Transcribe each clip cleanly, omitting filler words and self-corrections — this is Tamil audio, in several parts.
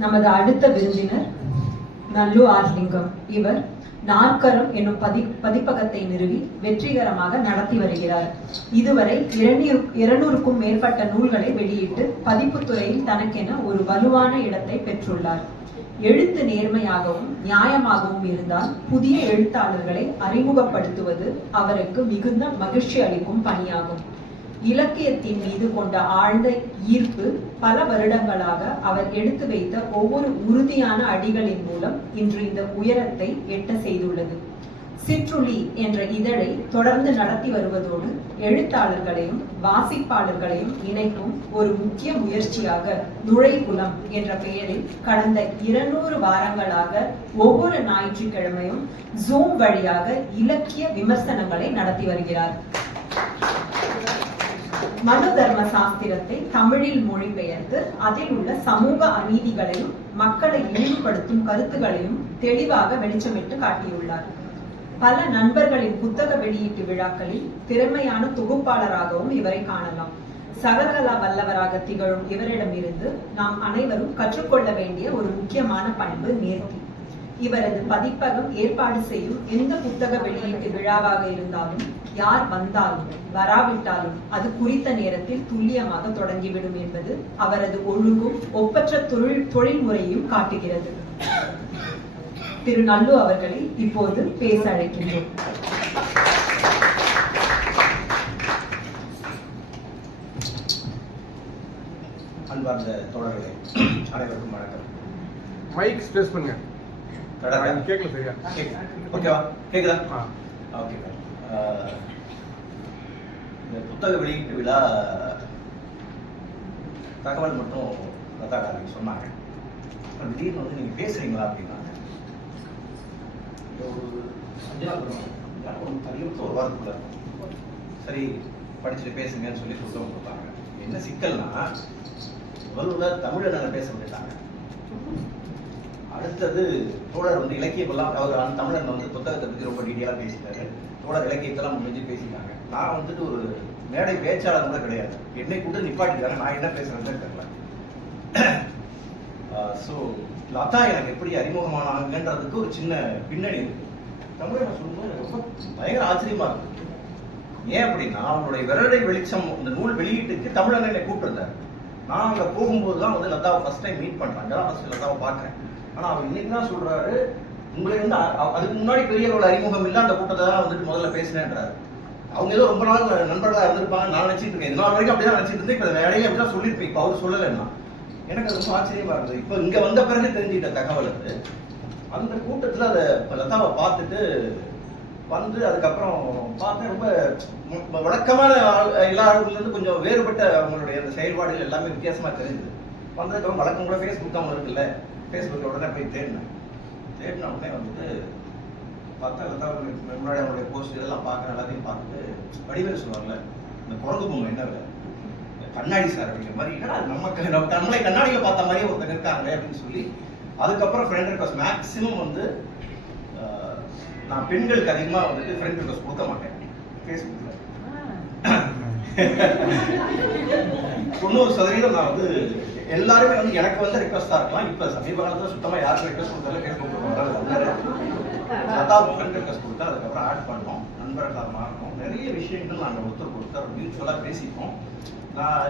நமது அடுத்த விருந்தினர் நல்லு ஆர்லிங்கம். இவர் நாற்கரம் என்னும் பதிப்பகத்தை நிறுவி வெற்றிகரமாக நடத்தி வருகிறார். இதுவரை 200க்கும் மேற்பட்ட நூல்களை வெளியிட்டு பதிப்புத்துறையில் தனக்கென ஒரு வலுவான இடத்தை பெற்றுள்ளார். எழுத்து நேர்மையாகவும் நியாயமாகவும் இருந்தால் புதிய எழுத்தாளர்களை அறிமுகப்படுத்துவது அவருக்கு மிகுந்த மகிழ்ச்சி அளிக்கும் பணியாகும். இலக்கியத்தின் மீது கொண்ட ஆழ்ந்த ஈர்ப்பு பல வருடங்களாக அவர் எடுத்து வைத்த ஒவ்வொரு உறுதியான அடிகளின் மூலம் இன்று இந்த உயரத்தை எட்ட செய்துள்ளது. சிற்றுளி என்ற இதழை தொடர்ந்து நடத்தி வருவதோடு எழுத்தாளர்களையும் வாசிப்பாளர்களையும் இணைக்கும் ஒரு முக்கிய முயற்சியாக நுழைகுலம் என்ற பெயரில் கடந்த 200 வாரங்களாக ஒவ்வொரு ஞாயிற்றுக்கிழமையும் ஜூம் வழியாக இலக்கிய விமர்சனங்களை நடத்தி வருகிறார். மனு தர்ம சாஸ்திரத்தை தமிழில் மொழிபெயர்த்து அதில் உள்ள சமூக அநீதிகளையும் மக்களை இழிவுபடுத்தும் கருத்துகளையும் தெளிவாக வெளிச்சமிட்டு காட்டியுள்ளார். பல நண்பர்களின் புத்தக வெளியீட்டு விழாக்களில் திறமையான தொகுப்பாளராகவும் இவரை காணலாம். சகலகலா வல்லவராக திகழும் இவரிடமிருந்து நாம் அனைவரும் கற்றுக்கொள்ள வேண்டிய ஒரு முக்கியமான பண்பு நேர்த்தி. இவரது பதிப்பகம் ஏற்பாடு செய்யும் எந்த புத்தக வெளியீட்டு விழாவாக இருந்தாலும் யார் வந்தாலும் வராவிட்டாலும் அது குறித்த நேரத்தில் துல்லியமாக தொடங்கிவிடும் என்பது அவரது ஒழுங்கும் ஒப்பற்ற தொழில்முறையும் காட்டுகிறது. திரு நல்லு அவர்களை இப்போது பேச அழைக்கின்றோம். அன்பார்ந்த தோழர்களே, அனைவருக்கும் வணக்கம். மைக் ஸ்பேஸ் பண்ணுங்க. கேட்கல சரியா? ஓகேவா? கேக்குதா? ஓகே. இந்த புத்தக வெளியீட்டு விழா தகவல் மட்டும் லதாகாரி சொன்னாங்க. திடீர்னு வந்து நீங்க பேசுறீங்களா அப்படின்னாங்க. ஒரு 5 நாள் அதிகபட்சம் ஒரு வாரத்துக்குள்ள சரி படிச்சுட்டு பேசுங்கன்னு சொல்லி புத்தகம் கொடுத்தாங்க. என்ன சிக்கல்னா முதல்ல தமிழை பேச விட்டாங்க. அடுத்தது தோழர் வந்து இலக்கியமெல்லாம் அவர் தமிழன் வந்து புத்தகத்தை பற்றி ரொம்ப டீட்டெயிலாக பேசிட்டாரு. தோழர் இலக்கியத்தெல்லாம் முடிஞ்சு பேசிட்டாங்க. நான் வந்துட்டு ஒரு மேடை பேச்சாளர் கூட கிடையாது. என்னை கூட நிப்பாட்டிட்டாங்க. நான் என்ன பேசுறேன்னு தெரியல. ஸோ லதா எனக்கு எப்படி அறிமுகமானாங்கன்றதுக்கு ஒரு சின்ன பின்னணி இருக்கு. தமிழனை சொல்லும்போது ரொம்ப பயங்கர ஆச்சரியமா இருக்கு. ஏன் அப்படின்னா அவங்களுடைய விரலை வெளிச்சம் இந்த நூல் வெளியீட்டுக்கு தமிழனை என்னை கூப்பிட்டுருந்தார். நான் அங்கே போகும்போது தான் வந்து லதாவை ஃபர்ஸ்ட் டைம் மீட் பண்ணுறேன். அங்கே தான் ஃபர்ஸ்ட் லதாவை பார்க்குறேன். ஆனா அவர் இன்னைக்கு தான் சொல்றாரு, உங்களை வந்து அதுக்கு முன்னாடி பெரிய ஒரு அறிமுகம் இல்லை, அந்த கூட்டத்தை தான் வந்துட்டு முதல்ல பேசினேன்றாரு. அவங்க ஏதோ ரொம்ப நாள் நண்பர்களா இருந்திருப்பாங்க நான் நினைச்சிட்டு இருக்கேன். இதனால் வரைக்கும் அப்படிதான் நினைச்சிட்டு இருந்தேன். இப்ப வேலையை அப்படிதான் சொல்லியிருப்பேன். இப்ப அவர் சொல்லலைன்னா எனக்கு அது ரொம்ப ஆச்சரியமா இருந்தது. இப்ப இங்க வந்த பிறகு தெரிஞ்சுக்கிட்ட தகவல் அது. அந்த கூட்டத்துல அதை லதாவை பார்த்துட்டு வந்து அதுக்கப்புறம் பார்த்தேன். ரொம்ப வழக்கமான எல்லா ஆளுநர்ல இருந்து கொஞ்சம் வேறுபட்ட அவங்களுடைய அந்த செயல்பாடுகள் எல்லாமே வித்தியாசமா தெரிஞ்சுது. வந்ததுக்கப்புறம் வழக்கம் கூட ஃபேஸ்புக் தான் இருக்குல்ல, ஃபேஸ்புக்கில் உடனே போய் தேடின உடனே வந்துட்டு பார்த்தா முன்னாடி அவங்களுடைய போஸ்ட் இதெல்லாம் பார்க்குற எல்லாத்தையும் பார்த்துட்டு வடிவேல் சொல்லுவாங்கல்ல, இந்த குரங்கு பொம்மை என்ன கண்ணாடி சார் அப்படிங்கிற மாதிரி, ஏன்னா நம்ம நம்மளை கண்ணாடியில் பார்த்த மாதிரியே ஒருத்தர் இருக்காங்க அப்படின்னு சொல்லி அதுக்கப்புறம் ஃப்ரெண்ட் ரிக்வஸ்ட் மேக்ஸிமம் வந்து நான் பெண்களுக்கு அதிகமாக வந்துட்டு ஃப்ரெண்ட் ரிக்வஸ்ட் கொடுக்க மாட்டேன் ஃபேஸ்புக்கில். 90% நான் வந்து எல்லாருமே வந்து எனக்கு வந்து ரிக்வஸ்டா இருக்கலாம். இப்ப சமீப காலத்துல சுத்தமா யாருக்கும் ரிக்வஸ்ட் கொடுத்தாலும் ஃப்ரெண்ட் ரிக்வஸ்ட் கொடுத்தா அதுக்கப்புறம் ஆட் பண்ணோம். நண்பர்களாக மாறணும். நிறைய விஷயங்கள் நாங்கள் ஒருத்தர் மியூச்சுவலா பேசிப்போம். நான்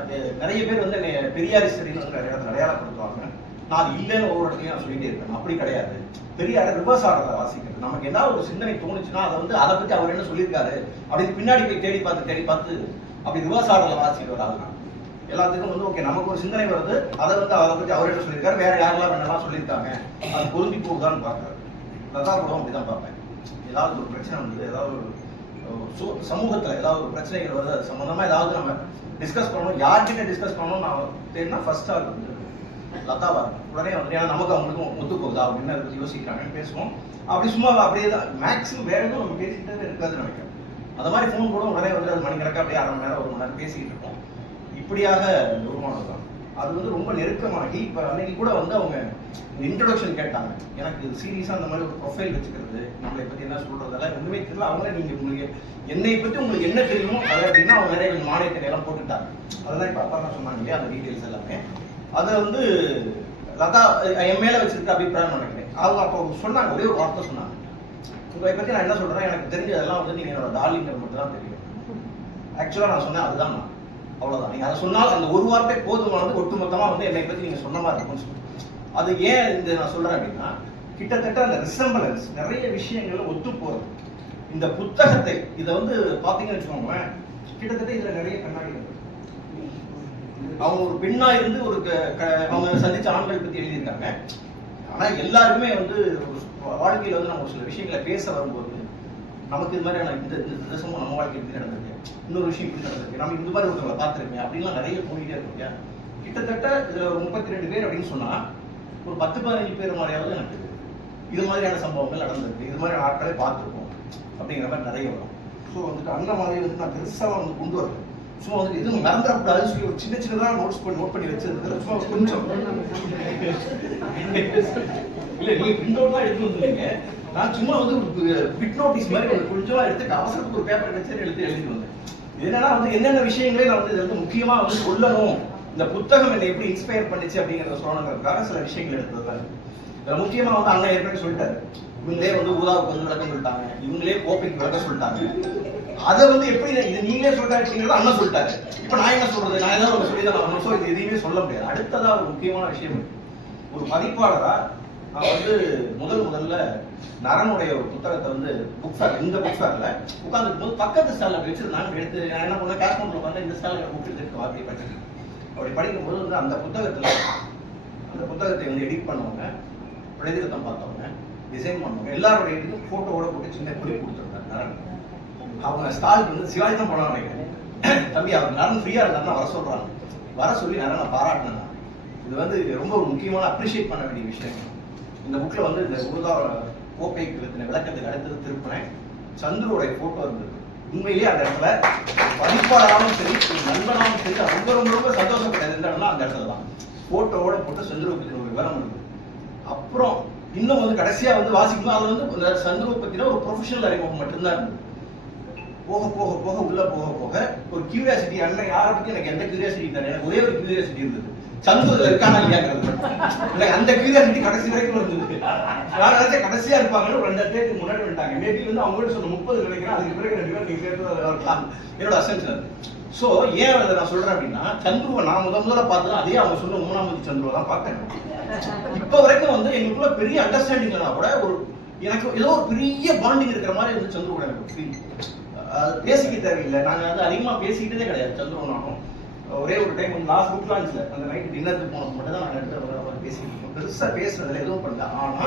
நிறைய பேர் வந்து என்னை பெரியாரிஸ்டடின்னு வந்து நிறைய அடையாளப்படுத்துவாங்க. நான் அது இல்லைன்னு ஒவ்வொரு இடத்துலையும் நான் சொல்லிட்டே இருக்கேன். அப்படி கிடையாது. பெரியார ரிவர்ஸ் ஆர்டர்ல வாசிக்கிறது. நமக்கு ஏதாவது ஒரு சிந்தனை தோணுச்சுன்னா அதை வந்து அதை பத்தி அவர் என்ன சொல்லியிருக்காரு அப்படின்னு பின்னாடி போய் தேடி பார்த்து அப்படி ரிவர்ஸ் ஆர்டர்ல வாசிக்கிட்டு வராது. எல்லாத்துக்கும் வந்து ஓகே நமக்கு ஒரு சிந்தனை வருது, அதை வந்து அதை பத்தி அவர் என்ன சொல்லியிருக்காரு, வேற யாரெல்லாம் வேணாலும் சொல்லியிருக்காங்க, அது பொருந்தி போகுதான்னு பார்க்கறது. லதா கூட அப்படிதான் பார்ப்பேன். ஏதாவது ஒரு பிரச்சனை வந்து ஏதாவது ஒரு சமூகத்துல ஏதாவது ஒரு பிரச்சனைகள் வருது, அது சம்பந்தமா ஏதாவது நம்ம டிஸ்கஸ் பண்ணணும், யார்கிட்ட டிஸ்கஸ் பண்ணணும் நான் தேடினா ஃபர்ஸ்ட் ஆள் வந்து லதாவா இருக்கும். உடனே வந்து ஏன்னா நமக்கு அவங்களுக்கும் ஒத்து போகுதா அப்படின்னு அதை பத்தி யோசிக்கிறாங்கன்னு பேசுவோம். அப்படி சும்மா அப்படியே தான் மேக்ஸிமம் வேற எதுவும் நம்ம பேசிக்கிட்டே இருக்காதுன்னு நினைக்கிறேன். அந்த மாதிரி ஃபோன் கூட உடனே வந்து அது மணிக்கணக்காக அப்படியே 1/2 மணி நேரம் 1 மணி நேரம் பேசிக்கிட்டு இருக்கோம். இப்படியாக உருவானது தான். அது வந்து ரொம்ப நெருக்கமாகி இப்போ அன்னைக்கு கூட வந்து அவங்க இன்ட்ரடக்ஷன் கேட்டாங்க. எனக்கு சீரியஸாக அந்த மாதிரி ஒரு ப்ரொஃபைல் வச்சுக்கிறது, நம்மளை பற்றி என்ன சொல்றதெல்லாம் ஒன்றுமே தெரியல. அவங்களே நீங்கள் உங்களுக்கு என்னை பற்றி உங்களுக்கு என்ன தெரியுமோ அதை அப்படின்னா அவங்க நிறைய மானியத்தை எல்லாம் போட்டுட்டாங்க. அதெல்லாம் இப்போ அப்பா தான் சொன்னாங்க இல்லையா, அந்த டீட்டெயில்ஸ் எல்லாமே. அதை வந்து லதா என் மேல வச்சிருக்க அபிப்பிராயம் நினைக்கிறேன். அவங்க அப்போ சொன்னாங்க, ஒரே ஒரு வார்த்தை சொன்னாங்க, உங்களை பத்தி நான் என்ன சொல்றேன், எனக்கு தெரிஞ்சதெல்லாம் வந்து நீங்க என்னோட டார்லிங் மட்டும் தான் தெரியும். ஆக்சுவலா நான் சொன்னேன் அதுதான் நான், அவ்வளவுதான். நீங்க அதை சொன்னால் அந்த ஒரு வார்த்தை போதுமானது, ஒட்டுமொத்தமா வந்து என்னை பத்தி நீங்க சொன்ன மாதிரி இருக்கும்னு சொல்லுங்க. அது ஏன் இந்த நான் சொல்றேன் அப்படின்னா, கிட்டத்தட்ட அந்த ரிசம்பலன்ஸ் நிறைய விஷயங்கள்ல ஒத்து போறது. இந்த புத்தகத்தை இதை வந்து பாத்தீங்கன்னு வச்சுக்கோங்களேன், கிட்டத்தட்ட இதுல நிறைய கண்ணாடிகள். அவங்க ஒரு பெண்ணா இருந்து ஒரு அவங்க சந்திச்ச ஆண்கள் பத்தி எழுதியிருக்காங்க. ஆனா எல்லாருக்குமே வந்து வாழ்க்கையில வந்து நம்ம சில விஷயங்களை பேச வரும்போது நமக்கு இது மாதிரியான இந்த தேசமும் நம்ம வாழ்க்கை எப்படி நடந்திருக்கு, இன்னொரு விஷயம் இப்படி நடந்திருக்கு, நம்ம இந்த மாதிரி ஒருத்தவங்களை பார்த்துருக்கேன் அப்படின்லாம் நிறைய தோணிட்டே இருக்கு. கிட்டத்தட்ட இதுல ஒரு 32 பேர் அப்படின்னு சொன்னா ஒரு 10-15 பேர் மாதிரியாவது எனக்கு இது மாதிரியான சம்பவங்கள் நடந்திருக்கு, இது மாதிரியான ஆட்களை பார்த்துருக்கோம் அப்படிங்கிற மாதிரி நிறைய வரும். ஸோ வந்துட்டு அந்த மாதிரி வந்து நான் பெருசாக வந்து கொண்டு வரேன். சும்மா வந்து எதுவும் மறந்துடக்கூடாதுன்னு சொல்லி ஒரு சின்னதாக நோட் பண்ணி வச்சிருந்தது. சும்மா கொஞ்சம் இல்லை, நீங்க பிரிண்ட் அவுட் தான் எடுத்து வந்துருக்கீங்க. நான் சும்மா வந்து ஒரு பிட் நோட்டீஸ் மாதிரி ஒரு கொஞ்சமா எடுத்துட்டு அவசரத்துக்கு ஒரு பேப்பர் வச்சு எழுதிட்டு வந்தேன். என்னன்னா வந்து என்னென்ன விஷயங்களே நான் வந்து இதை வந்து முக்கியமா வந்து சொல்லணும், இந்த புத்தகம் என்னை எப்படி இன்ஸ்பயர் பண்ணிச்சு அப்படிங்கிறத சொல்லணுங்கிறதுக்காக சில விஷயங்கள் எடுத்ததுதான். முக்கியமா வந்து அண்ணன் ஏற்கனவே சொல்லிட்டாரு, இவங்களே வந்து ஊதாவுக்கு வந்து விளக்கம் சொல்லிட்டாங்க, இவங்களே கோப்பைக்கு விளக்கம் சொல்லிட்டாங்க. அதை வந்து எப்படி இது நீங்களே சொல்லிட்டாருங்கிறத அண்ணன் சொல்லிட்டாரு. இப்ப நான் என்ன சொல்றது, நான் ஏதாவது ஒரு சொல்லி தான். ஸோ இது எதையுமே சொல்ல முடியாது. அடுத்ததா ஒரு முக்கியமான விஷயம், ஒரு பதிப்பாளரா நான் வந்து முதல்ல நரனுடைய ஒரு புத்தகத்தை வந்து புக் ஃபேர், இந்த புக் ஃபேர்ல உட்காந்துருக்கும் போது பக்கத்து ஸ்டால்ல வச்சிருந்தாங்க. எடுத்து நான் என்ன பண்ணேன், கேஷ் கவுண்டர்ல உட்காந்து இந்த ஸ்டால்ல கூப்பிட்டு வார்த்தையை படிச்சிருக்கேன். அப்படி படிக்கும் போது வந்து அந்த புத்தகத்தை வந்து எடிட் பண்ணவங்க, பிரதிரத்தம் பார்த்தவங்க, டிசைன் பண்ணவங்க எல்லாருடைய இதுக்கும் போட்டோவோட போட்டு சின்ன குறிப்பு கொடுத்துருந்தாங்க நரன். அவங்க ஸ்டாலுக்கு வந்து சிவாஜி தான் போனாங்க நினைக்கிறேன். தம்பி அவர் நரன் ஃப்ரீயா இருந்தாருன்னா வர சொல்றாங்க. வர சொல்லி நரனை பாராட்டினேன். இது வந்து ரொம்ப ஒரு முக்கியமான அப்ரிஷியேட் பண்ண வேண்டிய விஷயம். இந்த புக்ல வந்து இந்த ஊதா கோப்பை விளக்கத்துக்கு அடுத்தது திருப்பினேன், சந்துருடைய போட்டோ இருந்தது. உண்மையிலேயே அந்த இடத்துல பதிப்பாளராகவும் சரி, நண்பனாகவும் சரி, ரொம்ப ரொம்ப ரொம்ப சந்தோஷப்பட்டது எந்த இடம்னா அந்த இடத்துல தான் போட்டோவோட போட்டு சந்துருவை பத்தின ஒரு விவரம் இருந்தது. அப்புறம் இன்னும் வந்து கடைசியா வந்து வாசிக்கும்போது அது வந்து சந்துருவை பத்தின ஒரு ப்ரொஃபஷனல் அறிமுகம் மட்டும்தான் இருந்தது. போக போக போக உள்ள போக போக ஒரு கியூரியாசிட்டி, அண்ணன் யாரை பத்தி எனக்கு எந்த கியூரியாசிட்டி இல்லை, எனக்கு ஒரே ஒரு கியூரியாசிட்டி இருந்தது, சந்தூர்ல இருக்கானா இல்லையாங்கிறது. அந்த கியூரியாசிட்டி கடைசி வரைக்கும் இருந்தது. நான் நினைச்சேன் கடைசியா இருப்பாங்கன்னு ஒரு 2 தேதிக்கு முன்னாடி வந்துட்டாங்க. மேபி வந்து அவங்கள்ட்ட சொன்ன 30 நினைக்கிறேன். அதுக்கு பிறகு 2 பேர் நீங்க சேர்த்து இருக்கலாம், என்னோட அசம்ஷன். சோ ஏன் அதை நான் சொல்றேன் அப்படின்னா, சந்துருவை நான் முதல்ல பார்த்தேன், அதே அவங்க சொன்ன 3ஆம் சந்துருவை தான் பார்த்தேன். இப்ப வரைக்கும் வந்து எங்களுக்குள்ள பெரிய அண்டர்ஸ்டாண்டிங் இல்லைனா கூட ஒரு எனக்கு ஏதோ ஒரு பெரிய பாண்டிங் இருக்கிற மாதிரி வந்து சந்துரு கூட எனக்கு ஃபீல். பேசிக்க தேவையில்லை, நாங்க வந்து அதிகமா பேசிக்கிட்டதே கிடையாது சந்துரு நானும். ஒரே ஒரு டைம் லாஸ்ட் புக் லான்ச்ல அந்த நைட் டின்னருக்கு போனது மட்டும் தான் நாங்கள் எடுத்து பேசிக்கிட்டோம். பெருசா பேசுறதுல எதுவும் பண்ணல. ஆனா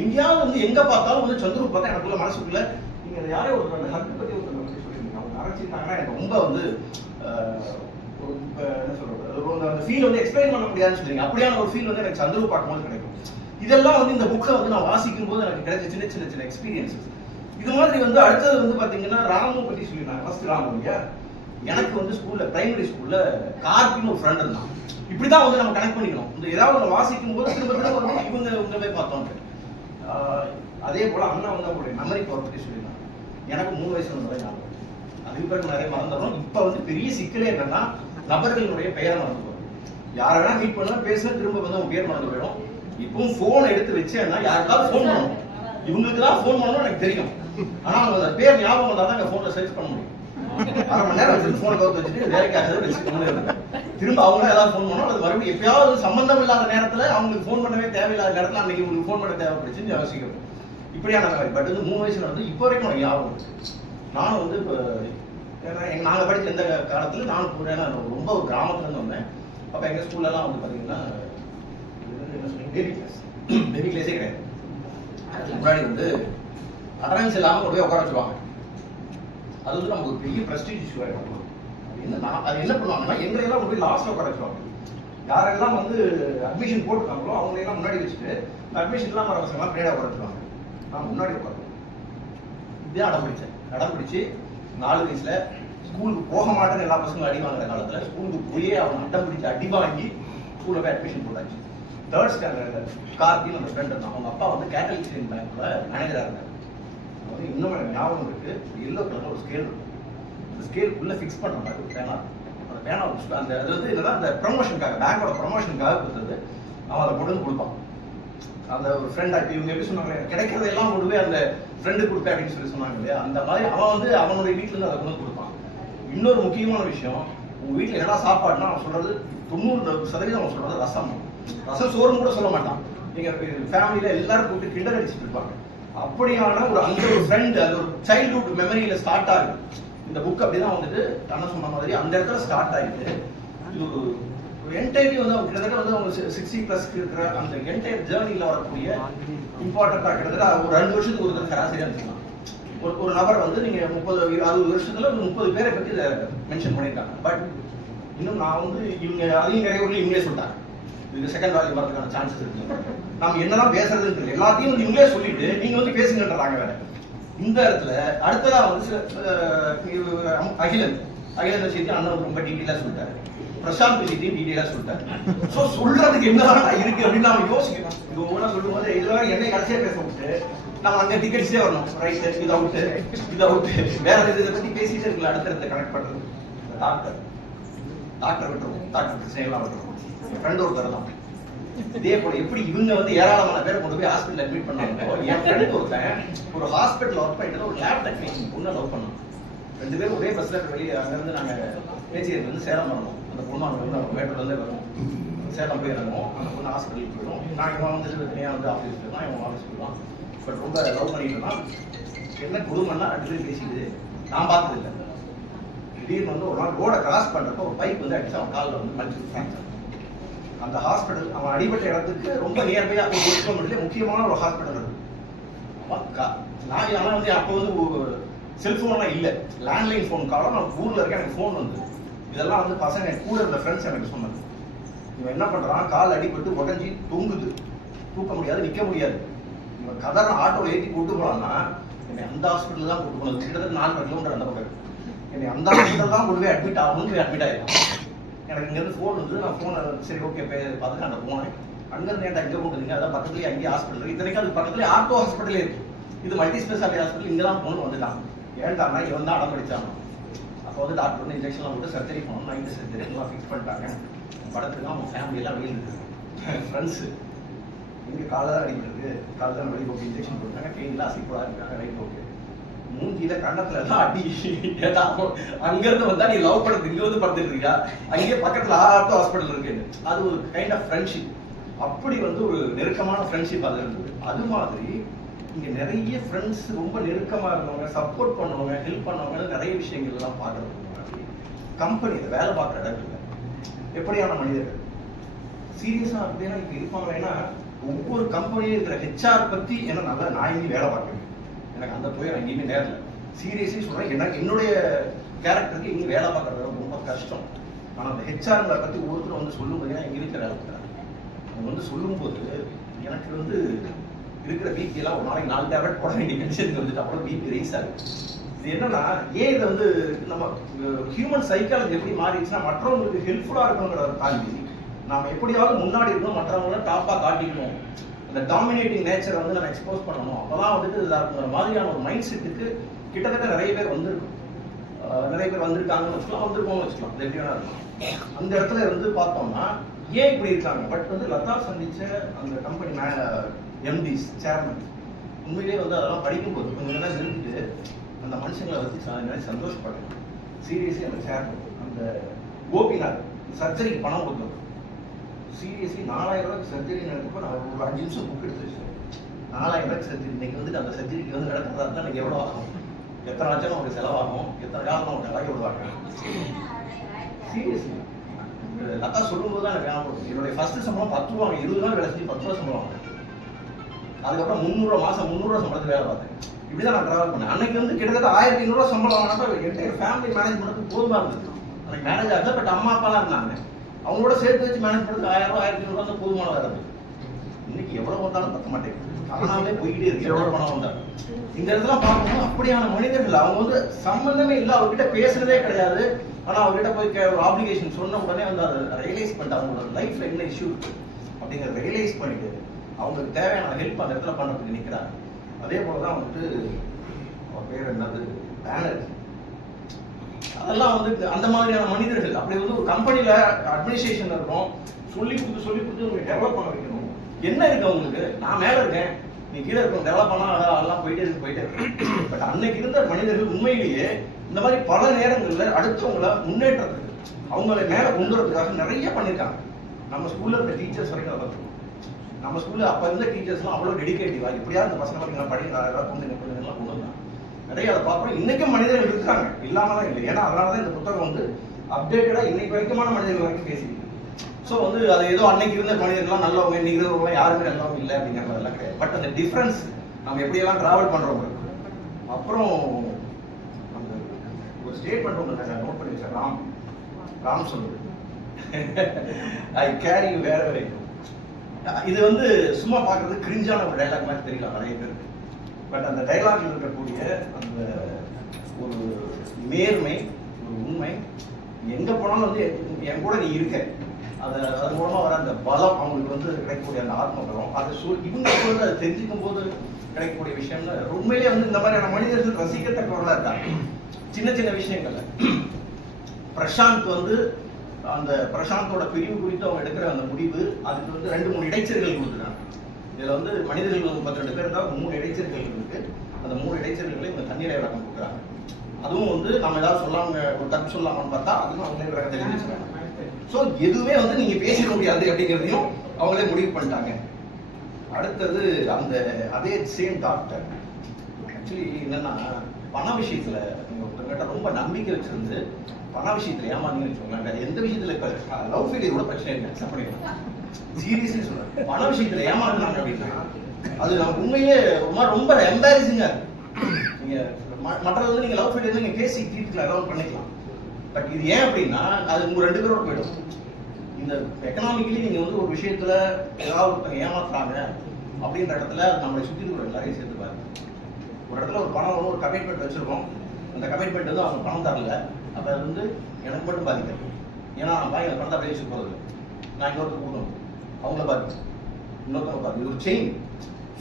எங்கேயாவது வந்து எங்க பார்த்தாலும் வந்து சந்துரு பார்த்தா எனக்குள்ள மனசுக்குள்ள நீங்க யாரே ஒரு ஹக்கு பத்தி ஒரு சொல்லியிருந்தீங்க, அவங்க அரைச்சிட்டாங்கன்னா எனக்கு ரொம்ப வந்து என்ன சொல்றது, அந்த ஃபீல் வந்து எக்ஸ்பிளைன் பண்ண முடியாதுன்னு சொல்றீங்க. அப்படியான ஒரு ஃபீல் வந்து எனக்கு சந்துரு பார்க்கும்போது கிடைக்கும். இதெல்லாம் வந்து இந்த புக்கை வந்து நான் வாசிக்கும் போது எனக்கு கிடைச்ச சின்ன சின்ன சின்ன எக்ஸ்பீரியன்ஸஸ். இது மாதிரி வந்து அடுத்தது வந்து பாத்தீங்கன்னா ராமு பத்தி சொல்லியிருந்தாங்க. ஃபர்ஸ்ட் ராமு இல்லையா, எனக்கு வந்து ஸ்கூல்ல பிரைமரி ஸ்கூல்ல கார்த்தின்னு ஒரு ஃப்ரெண்ட் இருந்தான். இப்படிதான் வந்து நம்ம கனெக்ட் பண்ணிக்கணும். இந்த ஏதாவது நம்ம வாசிக்கும் போது திரும்ப திரும்ப வந்து இவங்க போய் பார்த்தோம். அதே போல அண்ணா வந்து அவங்களுடைய மெமரி பவர் பத்தி சொல்லியிருந்தாங்க. எனக்கு 3 வயசுல இருந்ததை ஞாபகம், அதுக்கு பிறகு நிறைய மறந்துடும். இப்ப வந்து பெரிய சிக்கலே என்னன்னா நபர்களுடைய பெயரை மறந்து போகும். யாரை வேணா மீட் பண்ணா பேசுனா திரும்ப வந்து அவங்க பேர் மறந்து போயிடும். இப்பவும் போன் எடுத்து வச்சேன்னா யாருக்காவது போன் பண்ணணும், இவங்களுக்கு தான் போன் பண்ணணும் எனக்கு தெரியும். ஆனா அவங்க அந்த பேர் ஞாபகம் வந்தா தான் போன்ல சர்ச் பண்ண முடியும். 1/2 மணி நேரம் வச்சுட்டு போனை கவுத்து வச்சுட்டு வேலைக்காக வச்சுட்டு திரும்ப அவங்க ஏதாவது போன் பண்ணணும். அது மறுபடியும் எப்பயாவது சம்பந்தம் இல்லாத நேரத்துல அவங்களுக்கு போன் பண்ணவே தேவையில்லாத நேரத்துல அன்னைக்கு உங்களுக்கு போன் பண்ண தேவைப்படுச்சுன்னு யோசிக்கணும். இப்படியான பட் வந்து 3 வயசுல வந்து இப்போ வரைக்கும் எனக்கு ஞாபகம். நானும் வந்து இப்போ நாங்கள் படிச்ச எந்த காலத்துல நானும் போறேன்னா ரொம்ப ஒரு கிராமத்துல இருந்து வந்தேன். அப்ப எங்க ஸ்கூல்ல எல்லாம் வந்து பாத்தீங்கன்னா பேபி கிளாஸே கிடையாது. அதுக்கு முன்னாடி வந்து அட்டனன்ஸ் இல்லாம கொண்டு போய் உட்கார வச்சுருவாங்க. அது வந்து நமக்கு ஒரு பெரிய பிரஸ்டீஜ் இஷ்யூ ஆகிடும். அது என்ன பண்ணுவாங்கன்னா எங்களையெல்லாம் கொண்டு போய் லாஸ்ட்ல உட்கார வச்சுருவாங்க. யாரெல்லாம் வந்து அட்மிஷன் போட்டுருக்காங்களோ அவங்களையெல்லாம் முன்னாடி வச்சுட்டு அட்மிஷன்லாம் வர பசங்களாம் பின்னாடி உட்கார வச்சுருவாங்க. நான் முன்னாடி உட்காருவேன். இப்படியே அடம் பிடிச்சு 4 வயசுல ஸ்கூலுக்கு போக மாட்டேன்னு எல்லா பசங்களும் அடி வாங்குற காலத்துல ஸ்கூலுக்கு போயே அவங்க அடம் பிடிச்சு அடி வாங்கி ஸ்கூல்ல போய் அட்மிஷன் போட்டாச்சு. 3rd ஸ்டாண்டர்ட்ல கார்த்தின்னு அந்த ஃப்ரெண்ட் இருந்தான். அவங்க அப்பா வந்து கேட்டலிக் ஸ்டேட் பேங்க்ல மேனேஜரா இருந்தார். அது இன்னும் எனக்கு ஞாபகம் இருக்கு. எல்லோ கலர்ல ஒரு ஸ்கேல் இருக்கும். அந்த ஸ்கேலுக்குள்ள ஃபிக்ஸ் பண்ற மாதிரி ஒரு பேனா. அந்த பேனா அந்த அது வந்து என்னன்னா அந்த ப்ரமோஷனுக்காக, பேங்கோட ப்ரமோஷனுக்காக கொடுத்தது. அவன் அதை கொண்டு வந்து கொடுப்பான். அந்த ஒரு ஃப்ரெண்ட் இப்போ இவங்க எப்படி சொன்னாங்க, கிடைக்கிறதெல்லாம் கொண்டு போய் அந்த ஃப்ரெண்டு கொடுப்பேன் அப்படின்னு சொல்லி சொன்னாங்க இல்லையா, அந்த மாதிரி அவன் வந்து அவனுடைய வீட்டுல இருந்து அதை கொண்டு வந்து கொடுப்பான். இன்னொரு முக்கியமான விஷயம், உங்க வீட்டுல என்னடா சாப்பாடுனா அவன் சொல்றது 90% அவன் சொல்றது ரசம். ரசம் சோறுன்னு கூட சொல்ல மாட்டான். நீங்க ஃபேமிலியில எல்லாரும் கூப்பிட்டு கிண்டல் அடிச்சுட்டு இருப்பாங்க. அப்படியான ஒரு அந்த ஒரு ஃப்ரெண்ட், அந்த ஒரு சைல்ட்ஹுட் மெமரியில ஸ்டார்ட் ஆகுது இந்த புக். அப்படிதான் வந்துட்டு அண்ணன் சொன்ன மாதிரி அந்த இடத்துல ஸ்டார்ட் ஆகிட்டு இது ஒரு என்டையர்லி வந்து அவங்க கிட்டத்தட்ட வந்து அவங்க 60+ இருக்கிற அந்த என்டையர் ஜேர்னியில் வரக்கூடிய இம்பார்ட்டண்ட்டாக கிட்டத்தட்ட ஒரு 2 வருஷத்துக்கு ஒரு சராசரியாக இருந்துக்கலாம். ஒரு நபர் வந்து நீங்க 30-60 வருஷத்துல 30 பேரை பற்றி இதை மென்ஷன் பண்ணியிருக்காங்க. பட் இன்னும் நான் வந்து இவங்க அதையும் நிறைய ஊர்ல இவங்களே சொல்லிட்டாங்க, இது செகண்ட் வேல்யூ வரதுக்கான சான்சஸ் இருக்கு. நம்ம என்னதான் பேசுறதுன்னு தெரியல, எல்லாத்தையும் வந்து இவங்களே சொல்லிட்டு நீங்க வந்து பேசுங்கன்றாங்க வேற. இந்த இடத்துல அடுத்ததா வந்து அகிலன் செய்தி அண்ணன் ரொம்ப டீட்டெயிலா சொல்லிட்டாரு, பிரசாந்த் விஷயத்தையும் டீட்டெயிலா சொல்லிட்டாரு. ஸோ சொல்றதுக்கு என்னதான் இருக்கு அப்படின்னு நாம யோசிக்கணும். இது ஒவ்வொன்றா சொல்லும் போது இதெல்லாம் என்னை கடைசியா பேச விட்டு நம்ம அங்க டிக்கெட்ஸே வரணும், ரைட் இது அவுட்டு வேற இதை பத்தி பேசிட்டே இருக்கல. அடுத்த கனெக்ட் பண்றது டாக்டர் விட்டுருவோம், டாக்டர் பிரச்சனைகள்லாம் விட்டுருவோம். ஃப்ரெண்ட் ஒருத்தர் தான் இதே போல எப்படி இவங்க வந்து ஏராளமான பேரை கொண்டு போய் ஹாஸ்பிட்டல் அட்மிட் பண்ணாங்க. என் ஃப்ரெண்ட் ஒருத்தன் ஒரு ஹாஸ்பிட்டல் ஒர்க் பண்ணிட்டு ஒரு லேப் டெக்னீஷியன் பொண்ணை லவ் பண்ணோம். 2 பேரும் ஒரே பஸ்ல வெளியே அங்கிருந்து நாங்க பேச்சியர்ல இருந்து சேலம் வரணும். அந்த பொண்ணு அவங்க வந்து அவங்க மேட்டர்ல இருந்தே வரும், சேலம் போய் இறங்கும். அந்த பொண்ணு ஹாஸ்பிட்டலுக்கு போயிடும். நான் இவன் வந்து தனியாக வந்து ஆஃபீஸ் போயிடலாம், இவன் ஆஃபீஸ் போயிடலாம். பட் ரொம்ப லவ் பண்ணிட்டு இருந்தான். என்ன குடும்பம்னா 2 பேரும் பேசிட்டு நான் பார்த்தது இல்லை. திடீர்னு வந்து ஒரு நாள் ரோட கிராஸ் பண்றப்ப ஒரு பைக் வந்து அடிச்சு அவன் காலில் வந்து மல்டிபிள் ஃப்ராக்சர். அந்த ஹாஸ்பிட்டல் அவன் அடிபட்ட இடத்துக்கு ரொம்ப நியர்பையா 1 கிலோமீட்டர்ல முக்கியமான ஒரு ஹாஸ்பிட்டல் இருக்கு. நான் ஆனால் வந்து அப்போ வந்து செல்போன்லாம் இல்லை, லேண்ட்லைன் ஃபோன் காலம். நான் ஊர்ல இருக்க எனக்கு ஃபோன் வந்து இதெல்லாம் வந்து பசங்க கூட இருந்த ஃப்ரெண்ட்ஸ் எனக்கு சொன்னது. இவன் என்ன பண்றான், கால் அடிபட்டு உடஞ்சி தொங்குது, தூக்க முடியாது, நிக்க முடியாது. இவன் கதற ஆட்டோவில் ஏற்றி கூட்டு போனான்னா என்னை அந்த ஹாஸ்பிட்டல் தான் கூட்டு போனது. கிட்டத்தட்ட 4 கிலோமீட்டர் அந்த பக்கம். என்னை அந்த ஹாஸ்பிட்டல் தான் கொண்டு போய் அட்மிட் ஆகணும்னு போய் அட்மிட் ஆகிடும். எனக்கு இங்கேருந்து ஃபோன் வந்து நான் ஃபோனை சரி ஓகே பார்த்துட்டு அங்கே போனேன். அங்கேருந்து ஏன்டா இங்கே கொண்டு வந்தீங்க, அதான் பக்கத்துலேயே அங்கேயே ஹாஸ்பிட்டல் இருக்குது. இத்தனைக்கும் அது பக்கத்துலேயே ஆர்த்தோ ஹாஸ்பிட்டலே இருக்குது. இது மல்டி ஸ்பெஷாலிட்டி ஹாஸ்பிட்டல், இங்கே தான் போகணும்னு வந்துட்டான். ஏன்டானா இவன் தான் அடம் படித்தாங்க. அப்போ வந்து டாக்டர் வந்து இன்ஜெக்ஷன்லாம் போட்டு சர்ஜரி பண்ணணும், நைட்டு சர்ஜரி எல்லாம் ஃபிக்ஸ் பண்ணிட்டாங்க. படத்துக்கு அவங்க ஃபேமிலியெல்லாம் வெளியில் இருக்குது, ஃப்ரெண்ட்ஸு இங்கே காலை தான் அடிக்கிறது, காலை தான் வெளியே போட்டு இன்ஜெக்ஷன் போட்டாங்க. பெயின்லாம் அசிப்படாக இருக்காங்க, ரைட் ஓகே. மூஞ்சியில கண்ணத்துல எல்லாம் அடி. அங்கிருந்து வந்தா நீ லவ் படுத்து இங்க வந்து படுத்துட்டு இருக்கியா, அங்கேயே பக்கத்துல ஆர்த்தோ ஹாஸ்பிட்டல் இருக்கு. அது ஒரு கைண்ட் ஆஃப் ஃப்ரெண்ட்ஷிப். அப்படி வந்து ஒரு நெருக்கமான ஃப்ரெண்ட்ஷிப் அது இருந்தது. அது மாதிரி இங்க நிறைய ஃப்ரெண்ட்ஸ் ரொம்ப நெருக்கமா இருந்தவங்க, சப்போர்ட் பண்ணுவாங்க, ஹெல்ப் பண்ணுவாங்க, நிறைய விஷயங்கள் எல்லாம் பாக்குறது. கம்பெனியில வேலை பார்க்குற இடத்துல எப்படியான மனிதர்கள் சீரியஸா அப்படின்னா இப்ப இருப்பாங்க. ஏன்னா ஒவ்வொரு கம்பெனியும் இருக்கிற ஹெச்ஆர் பத்தி என்ன நல்லா நான் எங்கேயும் வேலை பார்க்கணும், எனக்கு அந்த துயரம் எங்கேயுமே நேரில். சீரியஸலி சொல்றேன், எனக்கு என்னுடைய கேரக்டருக்கு இங்கே வேலை பார்க்கறது ரொம்ப கஷ்டம். ஆனால் அந்த ஹெச்ஆர்களை பற்றி ஒருத்தர் வந்து சொல்லும்போது எங்கள் வீட்டில் வேலை பார்க்குறாங்க. அவங்க வந்து சொல்லும்போது எனக்கு வந்து இருக்கிற பிபியெல்லாம் ஒரு நாளைக்கு 4 டேப்லெட் போட வேண்டிய கண்டிஷனுக்கு வந்துட்டு அவ்வளோ பிபி ரைஸ் ஆகுது. இது என்னன்னா ஏன் இதை வந்து நம்ம ஹியூமன் சைக்காலஜி எப்படி மாறிடுச்சுன்னா மற்றவங்களுக்கு ஹெல்ப்ஃபுல்லாக இருக்கணுங்கிறத தாண்டி நாம் எப்படியாவது முன்னாடி இருக்கணும், மற்றவங்கள டாப்பாக காட்டிக்கணும், அந்த டாமினேட்டிங் நேச்சரை வந்து நம்ம எக்ஸ்போஸ் பண்ணணும். அப்போதான் வந்துட்டு இதாகிற மாதிரியான ஒரு மைண்ட் செட்டுக்கு கிட்டத்தட்ட நிறைய பேர் வந்திருக்கும், நிறைய பேர் வந்திருக்காங்கன்னு வச்சுக்கலாம், வந்திருக்கோம்னு வச்சுக்கலாம், அது எப்படி வேணா இருக்கும். அந்த இடத்துல வந்து பார்த்தோம்னா ஏன் இப்படி இருக்காங்க. பட் வந்து லதா சந்திச்ச அந்த கம்பெனி எம்டிஸ் சேர்மன் உண்மையிலேயே வந்து அதெல்லாம் படிக்கும்போது கொஞ்சம் நேரம் நிறுத்திட்டு அந்த மனுஷங்களை வச்சு சந்தோஷப்படுறேன். சீரியஸ்லி அந்த சேர்மன் அந்த கோபிநாத் சர்ஜரிக்கு பணம் கொடுத்தோம். சீரியஸ்லி 4000 ரூபாய்க்கு சர்ஜரி நடந்தப்போ நான் ஒரு 5 நிமிஷம் புக் எடுத்து வச்சுருக்கேன். 4000 ரூபாய்க்கு சர்ஜரி இன்னைக்கு வந்துட்டு அந்த சர்ஜரிக்கு வந்து நடக்கிறதா இருந்தால் எனக்கு எவ்வளோ ஆகும், எத்தனை லட்சம் உங்களுக்கு செலவாகும், எத்தனை காலம் அவங்க அழகி விடுவாங்க. சீரியஸ்லி லதா சொல்லும்போது தான் எனக்கு ஞாபகம். என்னுடைய ஃபர்ஸ்ட் சம்பளம் 10 ரூபா, 20 நாள் வேலை செஞ்சு 10 ரூபா சம்பளம் வாங்க. அதுக்கப்புறம் 300 மாசம் 300 சம்பளத்துக்கு வேலை பார்த்தேன். இப்படிதான் நான் டிராவல் பண்ணேன். அன்னைக்கு வந்து கிட்டத்தட்ட 1500 சம்பளம் வாங்கினா என்டையர் ஃபேமிலி மேனேஜ் பண்ணுறதுக்கு போதுமா இருந்தது. அன்னைக்கு மேனேஜ் ஆகல, பட் அம்மா அப்பாலாம் இருந்தாங்க, அவங்களோட சேர்த்து வச்சு மேனேஜ் பண்ணுறதுக்கு 1000 ரூபா 1500 தான் போதுமானதாக இருந்தது. இன்னைக்கு எவ்வளவு வந்தாலும் பத்த மாட்டேங்குது, காணாமலே போயிட்டே இருக்கு எவ்வளவு பணம் வந்தாலும். இந்த இடத்துல பார்க்கும்போது அப்படியான மனிதர்கள் அவங்க வந்து சம்பந்தமே இல்லை, அவர்கிட்ட பேசுறதே கிடையாது. ஆனா அவர்கிட்ட போய் ஒரு ஆப்ளிகேஷன் சொன்ன உடனே வந்து அதை ரியலைஸ் பண்ணிட்டு அவங்களோட லைஃப்ல என்ன இஷ்யூ இருக்கு அப்படிங்கிறத ரியலைஸ் பண்ணிட்டு அவங்களுக்கு தேவையான ஹெல்ப் அந்த இடத்துல பண்றதுக்கு நிற்கிறாங்க. அதே போலதான் வந்துட்டு அவர் பேர் என்னது பேனர்ஜி, அதெல்லாம் வந்து அந்த மாதிரியான மனிதர்கள். அப்படி வந்து ஒரு கம்பெனில அட்மினிஸ்ட்ரேஷன் இருக்கும், சொல்லி கொடுத்து உங்களுக்கு டெவலப் பண்ண வைக்கணும். என்ன இருக்கு அவங்களுக்கு? நான் மேல இருக்கேன், நீ கீழே இருக்கும், டெவலப் பண்ணா அதெல்லாம் போயிட்டே இருக்கு. பட் அன்னைக்கு இருந்த மனிதர்கள் உண்மையிலேயே இந்த மாதிரி பல நேரங்கள்ல அடுத்தவங்கள முன்னேற்றத்துக்கு அவங்களை மேல கொண்டு வரதுக்காக நிறைய பண்ணிருக்காங்க. நம்ம ஸ்கூல்ல இருக்க டீச்சர்ஸ் வரைக்கும் அதை நம்ம ஸ்கூல்ல அப்ப இருந்த டீச்சர்ஸ்லாம் அவ்வளவு டெடிகேட்டிவா எப்படியாவது இந்த பசங்க படிக்கிறாங்க பொண்ணுங்கெல்லாம் கொண்டு வந்தாங்க. நிறைய அதை பார்க்குறோம். இன்னைக்கும் மனிதர்கள் இருக்காங்க, இல்லாமதான் இல்லை. ஏன்னா அதனாலதான் இந்த புத்தகம் வந்து அப்டேட்டடா இன்னைக்கு வரைக்குமான மனிதர்கள் வரைக்கும் பேசிருக்கு. ஸோ வந்து அது ஏதோ அன்னைக்கு இருந்த மனிதர்கள்லாம் நல்லவங்க, இன்னைக்கு இருக்கிறவங்களாம் யாருமே நல்லவங்க இல்லை அப்படிங்கிற மாதிரிலாம் கிடையாது. பட் அந்த டிஃபரன்ஸ் நம்ம எப்படியெல்லாம் டிராவல் பண்றோம். அப்புறம் அந்த ஒரு ஸ்டேட்மெண்ட் ஒன்று நோட் பண்ணி வச்சேன். ராம் சொல்லுது, ஐ கேரி யூ வேற வரைக்கும். இது வந்து சும்மா பார்க்கறது கிரிஞ்சான ஒரு டைலாக் மாதிரி தெரியலாம் நிறைய பேருக்கு. பட் அந்த டைலாக்ல இருக்கக்கூடிய அந்த ஒரு நேர்மை, ஒரு உண்மை, எங்க போனாலும் வந்து என் கூட நீ இருக்க, அது மூலமா வர அந்த பலம், அவங்களுக்கு வந்து கிடைக்கக்கூடிய அந்த ஆத்ம பலம், அது இவங்களுக்கு வந்து அதை தெரிஞ்சுக்கும் போது கிடைக்கக்கூடிய விஷயம்ல உண்மையிலேயே வந்து இந்த மாதிரியான மனிதர்கள் ரசிக்கத்தக்கவர்களா இருக்காங்க. சின்ன சின்ன விஷயங்கள்ல பிரசாந்த் வந்து அந்த பிரசாந்தோட பிரிவு குறித்து அவங்க எடுக்கிற அந்த முடிவு, அதுக்கு வந்து 2-3 இடைச்சல்கள் கொடுத்துருக்காங்க. இதுல வந்து மனிதர்கள் 32 பேர் தான், 3 இடைச்சல்கள் இருக்கு. அந்த 3 இடைச்சல்களை இவங்க தண்ணீரை விளக்கம் கொடுக்குறாங்க. அதுவும் வந்து நம்ம ஏதாவது சொல்லாம ஒரு தப்பு சொல்லாமன்னு பார்த்தா அதுவும் அவங்களே விளக்கம் தெரிஞ்சுக்கிறாங்க. ஸோ எதுவுமே வந்து நீங்க பேசிட முடியாது அப்படிங்கிறதையும் அவங்களே முடிவு பண்ணிட்டாங்க. அடுத்தது அந்த அதே சேம் டாக்டர் ஆக்சுவலி என்னன்னா, பண விஷயத்துல நீங்க ஒருத்தங்கிட்ட ரொம்ப நம்பிக்கை வச்சிருந்து பண விஷயத்துல ஏமாந்தீங்கன்னு வச்சுக்கோங்களேன், எந்த விஷயத்துல இப்ப லவ் ஃபெயிலியர் கூட பிரச்சனை இல்லை, அக்செப்ட் பண்ணிக்கலாம். சீரியஸ்லி சொல்றேன், பண விஷயத்துல ஏமாந்தாங்க அப்படின்னா அது நமக்கு உண்மையே ரொம்ப எம்பாரசிங்கா இருக்கு. நீங்க மற்றது வந்து நீங்க லவ் ஃபெயிலியர் நீங்க பேசி தீர்த்துக்கலாம், ஏதாவது பண்ணிக்கலாம். பட் இது ஏன் அப்படின்னா அது உங்க 2 பேரோட போயிடும். இந்த எக்கனாமிக்கலி நீங்க வந்து ஒரு விஷயத்துல ஏதாவது ஒருத்தங்க ஏமாத்துறாங்க அப்படின்ற இடத்துல நம்மளை சுத்தி இருக்கிற எல்லாரையும் சேர்த்து பாருங்க. ஒரு இடத்துல ஒரு பணம் ஒரு கமிட்மெண்ட் வச்சிருக்கோம், அந்த கமிட்மெண்ட் வந்து அவங்க பணம் தரல, அப்ப அது வந்து எனக்கு மட்டும் பாதிக்கிறது. ஏன்னா வாங்கி அந்த பணத்தை பேசி போறது, நான் இன்னொருத்தர் கொடுக்கணும், அவங்கள பாருங்க, இன்னொருத்தவங்க பாருங்க, ஒரு செயின்.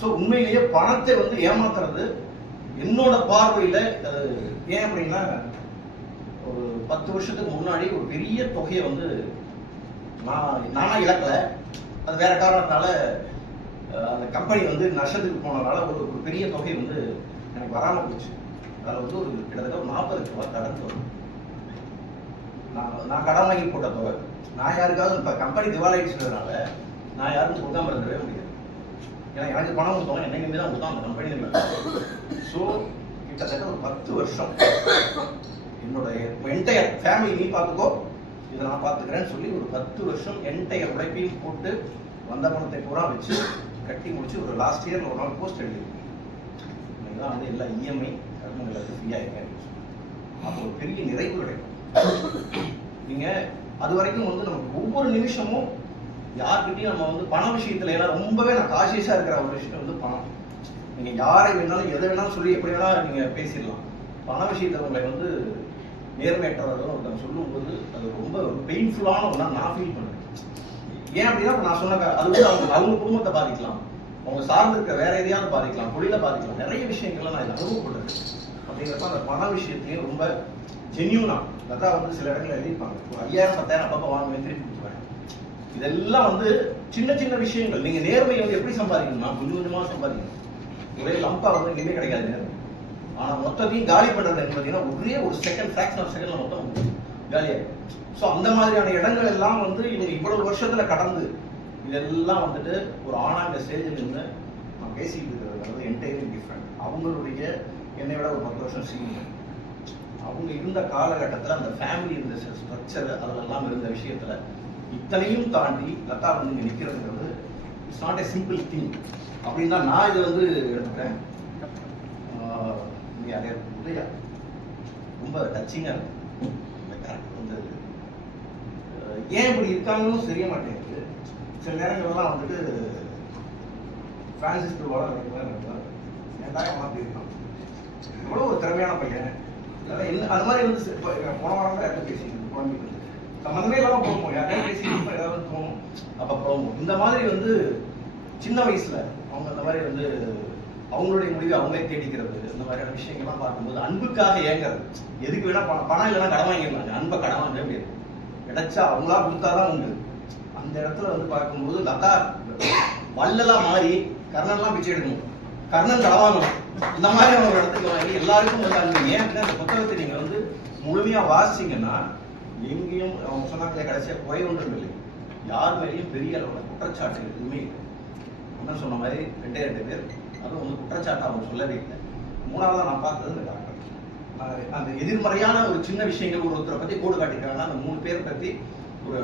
ஸோ உண்மையிலேயே பணத்தை வந்து ஏமாத்துறது என்னோட பார்வையில ஏன் அப்படின்னா, ஒரு 10 வருஷத்துக்கு முன்னாடி ஒரு பெரிய தொகையை வந்து நானா இழக்கல, அது வேற காரணத்தால அந்த கம்பெனி வந்து நஷ்டத்துக்கு போனதால ஒரு பெரிய தொகை வந்து எனக்கு வராம போச்சு. அதில் வந்து ஒரு கிட்டத்தட்ட ஒரு 40 லட்சம் ரூபாய் கடன் வரும். நான் கடன் வாங்கி போட்ட தொகை, நான் யாருக்காவது இப்போ கம்பெனி திவாலாயிடுச்சுன்றதுனால நான் யாருக்கும் கொடுக்காம இருந்தவே முடியாது. ஏன்னா எனக்கு பணம் கொடுத்தவங்க என்னை நம்பி தான் கொடுத்தோம் அந்த கம்பெனி. ஸோ கிட்டத்தட்ட ஒரு 10 வருஷம் என்னோட என்டையர் ஃபேமிலி நீ பார்த்துக்கோ, இதை நான் பார்த்துக்கிறேன்னு சொல்லி ஒரு 10 வருஷம் என்டையர் உழைப்பையும் போட்டு வந்த பணத்தை பூரா வச்சு கட்டி முடிச்சு ஒரு லாஸ்ட் இயர்ல ஒரு நாள் போஸ்ட் எழுதி தான் வந்து எல்லா இஎம்ஐ கர்மங்களுக்கு ஃப்ரீயா இருக்கேன். அப்போ ஒரு பெரிய நிறைவு கிடைக்கும். நீங்க அது வரைக்கும் வந்து நமக்கு ஒவ்வொரு நிமிஷமும் யார்கிட்டையும் நம்ம வந்து பண விஷயத்துல ஏன்னா ரொம்பவே நான் காஷியஸா இருக்கிற ஒரு விஷயம் வந்து பணம். நீங்க யாரை வேணாலும் எதை வேணாலும் சொல்லி எப்படி வேணாலும் நீங்க பேசிடலாம். பண விஷயத்துல உங்களை வந்து நேர்மையற்றவர்கள் ஒருத்தவங்க சொல்லும்போது அது ரொம்ப பெயின்ஃபுல்லான ஒன்றா நான் ஃபீல் பண்ணுறேன். ஏன் அப்படின்னா நான் சொன்ன அது வந்து அவங்க குடும்பத்தை பாதிக்கலாம், அவங்க சார்ந்து இருக்க வேற எதையாவது பாதிக்கலாம், தொழிலை பாதிக்கலாம், நிறைய விஷயங்கள்லாம் நான் இதை அனுபவப்படுறேன். அப்படிங்கிறப்ப அந்த பண விஷயத்தையும் ரொம்ப ஜென்யூனா அதான் வந்து சில இடங்களில் எழுதியிருப்பாங்க, ஒரு 5000 10,000 அப்பப்போ வாங்குவேன் திருப்பி கொடுத்துருவேன். இதெல்லாம் வந்து சின்ன சின்ன விஷயங்கள். நீங்க நேர்மையை வந்து எப்படி சம்பாதிக்கணும்னா கொஞ்சம் கொஞ்சமாக சம்பாதிக்கணும். ஒரே லம்பா வந்து இனிமே கிடைக்காது நேர்மை. ஆனா மொத்தத்தையும் காலி பண்றது பார்த்தீங்கன்னா ஒரே ஒரு செகண்ட் ஃபிராக்ஷன் ஆஃப் செகண்ட்ல மொத்தம் காலியாகும். ஸோ அந்த மாதிரியான இடங்கள் எல்லாம் வந்து இவங்க இவ்வளவு வருஷத்துல கடந்து இதெல்லாம் வந்துட்டு ஒரு ஆனா இந்த ஸ்டேஜில் இருந்து நான் பேசிட்டு இருக்கிறது வந்து என்டையர்லி டிஃப்ரெண்ட். அவங்களுடைய என்னை விட ஒரு 10 வருஷம் சீனியர். அவங்க இருந்த காலகட்டத்தில் அந்த ஃபேமிலி இருந்த ஸ்ட்ரக்சர் அதெல்லாம் இருந்த விஷயத்துல இத்தனையும் தாண்டி லதா வந்து இங்கே நிற்கிறதுங்கிறது it's not a simple thing அப்படின்னு தான் நான் இதை வந்து எடுத்துக்கிறேன். இல்லையா ரொம்ப டச்சிங்காக இருக்கு இந்த கேரக்டர் வந்து. ஏன் இப்படி இருக்காங்கன்னு தெரிய மாட்டேங்குது. சில நேரங்கள்லாம் வந்துட்டு பிரான்சிஸ் ஏன்டா மாற்றி இருக்கான், இவ்வளோ ஒரு திறமையான பையன். அது மாதிரி வந்து போன வாரம் தான் யார்கிட்ட பேசிக்கணும் குழந்தைங்க சம்மந்தமே இல்லாமல் போகும், யார்கிட்ட பேசிக்கணும் ஏதாவது தோணும் அப்போ போகும். இந்த மாதிரி வந்து சின்ன வயசுல அவங்க அந்த மாதிரி வந்து அவங்களுடைய முடிவை அவங்களே தேடிக்கிறது, இந்த மாதிரியான விஷயங்கள்லாம் பார்க்கும்போது அன்புக்காக ஏங்குறது. எதுக்கு வேணா பணம் இல்லைன்னா கடன் வாங்கிடலாம், அன்பை கடன் வாங்கவே முடியாது. கிடைச்சா அவங்களா கொடுத்தாதான் உண்டு. அந்த இடத்துல வந்து பார்க்கும்போது லதா வள்ளலா மாறி கர்ணன்லாம் பிச்சை எடுக்கணும், கர்ணன் தளவாங்கணும், இந்த மாதிரி அவங்க இடத்துக்கு வாங்கி எல்லாருக்கும் வந்து அந்த ஏன் அப்படின்னா அந்த புத்தகத்தை நீங்க வந்து முழுமையா வாசிச்சீங்கன்னா எங்கேயும் அவங்க சொன்னாங்களே கடைசியா குறை ஒன்றும் இல்லை, யார் மேலேயும் பெரிய அளவில் குற்றச்சாட்டு எதுவுமே இல்லை. அண்ணன் சொன்ன மாதிரி 2 பேர், அதுவும் வந்து குற்றச்சாட்டு அவங்க சொல்லவே இல்லை. மூணாவதாக நான் பார்த்தது இந்த டாக்டர் அந்த எதிர்மறையான ஒரு சின்ன விஷயங்கள் ஒருத்தரை பற்றி கோடு காட்டியிருக்காங்கன்னா அந்த 3 பேர் பற்றி ஒரு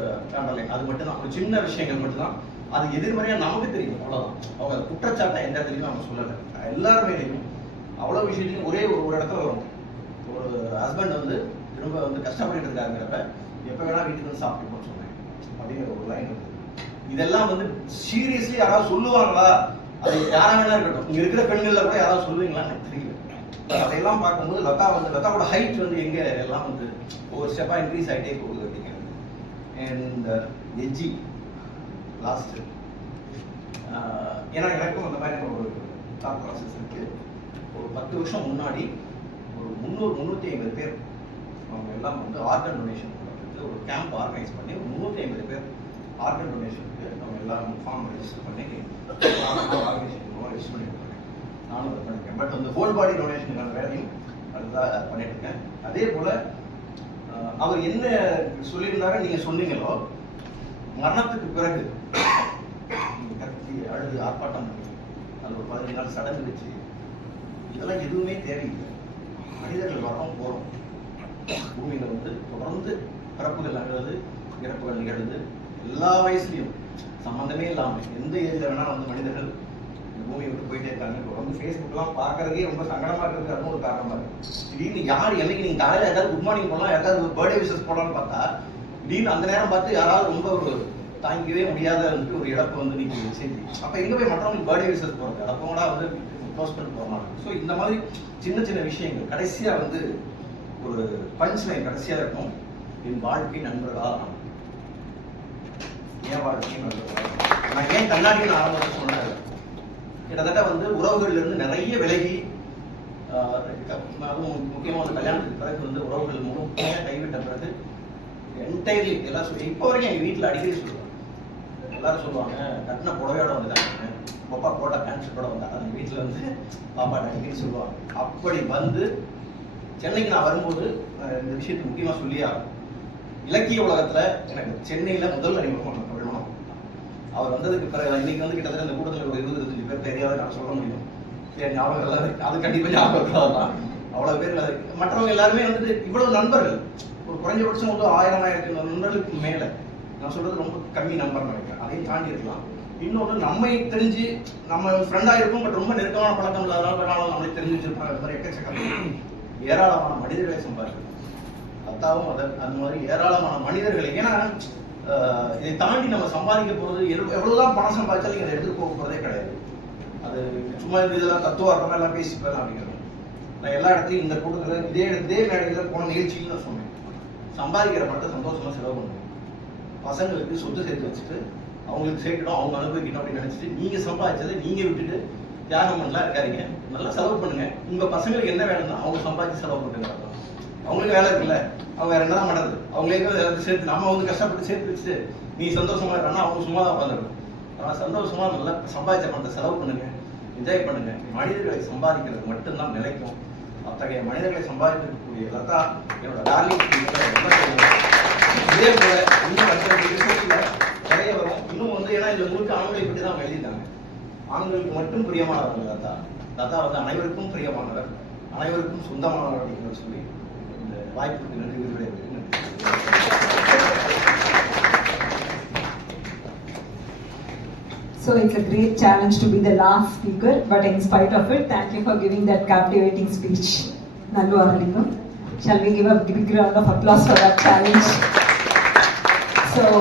அது மட்டும்தான், ஒரு சின்ன விஷயங்கள் மட்டும்தான், அது எதிர்மறையாக நமக்கு தெரியும், அவ்வளோதான். அவங்க குற்றச்சாட்டை எந்த இடத்துலையுமே அவங்க சொல்லலை. எல்லாருமேலையும் அவ்வளோ விஷயத்தையும் ஒரே ஒரு இடத்துல வரும். ஒரு ஹஸ்பண்ட் வந்து திரும்ப வந்து கஷ்டப்பட்டு இருக்காங்கிறப்ப எப்போ வேணா வீட்டுக்கு வந்து சாப்பிட்டு போக சொன்னேன் அப்படிங்கிற ஒரு லைன் இருக்கு. இதெல்லாம் வந்து சீரியஸ்லி யாராவது சொல்லுவாங்களா? அது யாரா வேணா இருக்கட்டும், இங்க இருக்கிற பெண்கள்ல கூட யாராவது சொல்லுவீங்களான்னு எனக்கு தெரியல. அதையெல்லாம் பார்க்கும்போது லதாவோட ஹைட் வந்து எங்க எல்லாம் வந்து ஒவ்வொரு ஸ்டெப்பா இன்க்ரீஸ் ஆகிட்டே போகுது அப்படிங்கிறது. அண்ட் எஜ்ஜி லாஸ்ட், ஏன்னா எனக்கும் அந்த மாதிரி ஒரு தாட் ப்ராசஸ் இருக்கு. ஒரு 10 வருஷம் முன்னாடி ஒரு 300-350 பேர் அவங்க எல்லாம் வந்து ஆர்கன் டொனேஷன் பண்ணுறதுக்கு ஒரு கேம்ப் ஆர்கனைஸ் பண்ணி ஒரு 350 பேர் ஆர்கன் டொனேஷனுக்கு அவங்க எல்லாம் ஃபார்ம் ரெஜிஸ்டர் பண்ணி ஆர்கனைசேஷன் ரெஜிஸ்டர் பண்ணியிருக்காங்க. நானும் அதை பண்ணியிருக்கேன். பட் வந்து ஹோல் பாடி டொனேஷனுக்கான வேலையும் அதுதான் பண்ணிட்டு இருக்கேன். அதே போல் அவர் என்ன சொல்லியிருந்தாரு நீங்கள் சொன்னீங்களோ, மரணத்துக்கு பிறகு கத்தி அழுது ஆர்ப்பாட்டம் பண்ணி அது ஒரு 15 நாள் சடங்கு வச்சு இதெல்லாம் எதுவுமே தேவையில்லை. மனிதர்கள் வரோம் போகிறோம், பூமியில் வந்து தொடர்ந்து பிறப்புகள் நிகழுது, இறப்புகள் நிகழுது, எல்லா வயசுலையும் சம்மந்தமே இல்லாமல் எந்த ஏஜில் வேணால் வந்து மனிதர்கள் பூமியை விட்டு போயிட்டே இருக்காங்க. இப்போ வந்து ஃபேஸ்புக்லாம் பார்க்கறதே ரொம்ப சங்கடமாக இருக்கிறது, அதுவும் ஒரு காரணமாக இருக்குது. திடீர்னு யார் என்னைக்கு நீங்கள் காலையில் ஏதாவது குட் மார்னிங் போடலாம், யாராவது பர்த்டே விஷஸ் போடலாம்னு பார்த்தா திடீர்னு அந்த நேரம் பார்த்து யாராவது ரொம்ப ஒரு தாங்கிக்கவே முடியாத ஒரு இழப்பு வந்து நீங்கள் செய்தி. அப்போ எங்கே போய் மற்றவங்களுக்கு பர்த்டே விஷஸ் போகிறது, அப்போங்களா வந்து க்ளோஸ் பண்ணிட்டு போகலாம். ஸோ இந்த மாதிரி சின்ன சின்ன விஷயங்கள் கடைசியாக வந்து ஒரு பஞ்ச் லைன் கடைசியாக இருக்கும். என் வாழ்க்கை நண்பர்களா, என் வாழ்க்கை நண்பர்களா. நான் ஏன் கண்ணாடின்னு ஆரம்பத்தில் சொன்னேன், கிட்டத்தட்ட வந்து உறவுகள்ல இருந்து நிறைய விலகி, அதுவும் முக்கியமாக வந்து கல்யாணத்துக்கு பிறகு வந்து உறவுகள் முழுமையாக கைவிட்ட பிறகு என்டையர்லி எல்லாம் சொல்லி இப்போ வரைக்கும் எங்கள் வீட்டில் அடிக்கடி சொல்லுவாங்க. எல்லாரும் சொல்லுவாங்க, கட்டின புடவையோட வந்துட்டாங்க, பாப்பா போட்ட பேண்ட் ஷர்ட்டோட வந்தாங்க. அந்த வீட்டில் வந்து பாப்பாட்ட அடிக்கடி சொல்லுவாங்க. அப்படி வந்து சென்னைக்கு நான் வரும்போது இந்த விஷயத்தை முக்கியமாக சொல்லியா, இலக்கிய உலகத்தில் எனக்கு சென்னையில் முதல் அறிமுகமான தமிழ்மணம் அவர் வந்ததுக்கு பிறகு இன்னைக்கு வந்து கிட்டத்தட்ட இந்த கூட்டத்தில் ஒரு 20-25 பேர் தெரியாத நான் சொல்ல முடியும். சரி, ஞாபகம் எல்லாம் அது கண்டிப்பாக ஞாபகம் தான். அவ்வளோ பேர் மற்றவங்க எல்லாருமே வந்துட்டு இவ்வளவு நண்பர்கள், ஒரு குறைஞ்சபட்சம் வந்து 1000-1500 நண்பர்களுக்கு மேலே. நான் சொல்றது ரொம்ப கம்மி நம்பர் நினைக்கிறேன், அதையும் தாண்டி இருக்கலாம். இன்னொன்று நம்மை தெரிஞ்சு நம்ம ஃப்ரெண்டாக இருக்கும், பட் ரொம்ப நெருக்கமான பழக்கம் இல்லாதனால நம்மளை தெரிஞ்சு வச்சிருப்பாங்க. அது மாதிரி எக்கச்சக்கம் ஏராளமான மனிதர்களை சம்பாதிக்கும். அத்தாவும் அந்த மாதிரி ஏராளமான மனிதர்களை. ஏன்னா இதை தாண்டி நம்ம சம்பாதிக்க போகிறது எவ்வளவுதான் பணம் சம்பாதிச்சாலும் நீங்கள் அதை எடுத்துட்டு போக போகிறதே கிடையாது. அது சும்மா இதெல்லாம் தத்துவார்த்தமாக எல்லாம் பேசிப்பேன் அப்படிங்கிறது. நான் எல்லா இடத்துலையும் இந்த கூட்டத்தில் இதே மேடையில் போன நிகழ்ச்சியில் நான் சொன்னேன், சம்பாதிக்கிற பணத்தை சந்தோஷமாக செலவு பண்ணுவேன். பசங்களுக்கு சொத்து சேர்த்து வச்சுட்டு அவங்களுக்கு சேர்க்கணும், அவங்க அனுபவிக்கணும் அப்படின்னு நினைச்சிட்டு நீங்கள் சம்பாதிச்சதை நீங்கள் விட்டுட்டு தியாகம் பண்ணலாம் இருக்காதீங்க. நல்லா செலவு பண்ணுங்க. உங்கள் பசங்களுக்கு என்ன வேணும்னா அவங்க சம்பாதிச்சு செலவு பண்ணுங்க. அவங்களுக்கு வேலை இருக்குல்ல, அவங்க வேற என்னதான் பண்ணுறது, அவங்களே சேர்த்து நம்ம வந்து கஷ்டப்பட்டு சேர்த்து வச்சுட்டு நீ சந்தோஷமா இருக்கா, அவங்க சும்மா தான் உட்காந்துருக்கும். ஆனால் சந்தோஷமா நல்லா சம்பாதிச்ச பணத்தை செலவு பண்ணுங்க, என்ஜாய் பண்ணுங்க. மனிதர்களை சம்பாதிக்கிறது மட்டும்தான் நிலைக்கும். அத்தகைய மனிதர்களை சம்பாதிக்கக்கூடிய லதா என்னோட டார்லிங். இதே போல இன்னும் நிறைய வரும். இன்னும் வந்து ஏன்னா இதுல முழுக்க ஆண்களை பற்றி தான் எழுதிட்டாங்க. ஆண்களுக்கு மட்டும் பிரியமானவர்கள் லதா. லதா வந்து அனைவருக்கும் பிரியமானவர், அனைவருக்கும் சொந்தமானவர் அப்படிங்கிற சொல்லி இந்த வாய்ப்புக்கு நன்றி விரும்புகிறேன். So it's a great challenge to be the last speaker, but in spite of it, thank you for giving that captivating speech. Nallu Ahalingam. Shall we give a big round of applause for that challenge? So.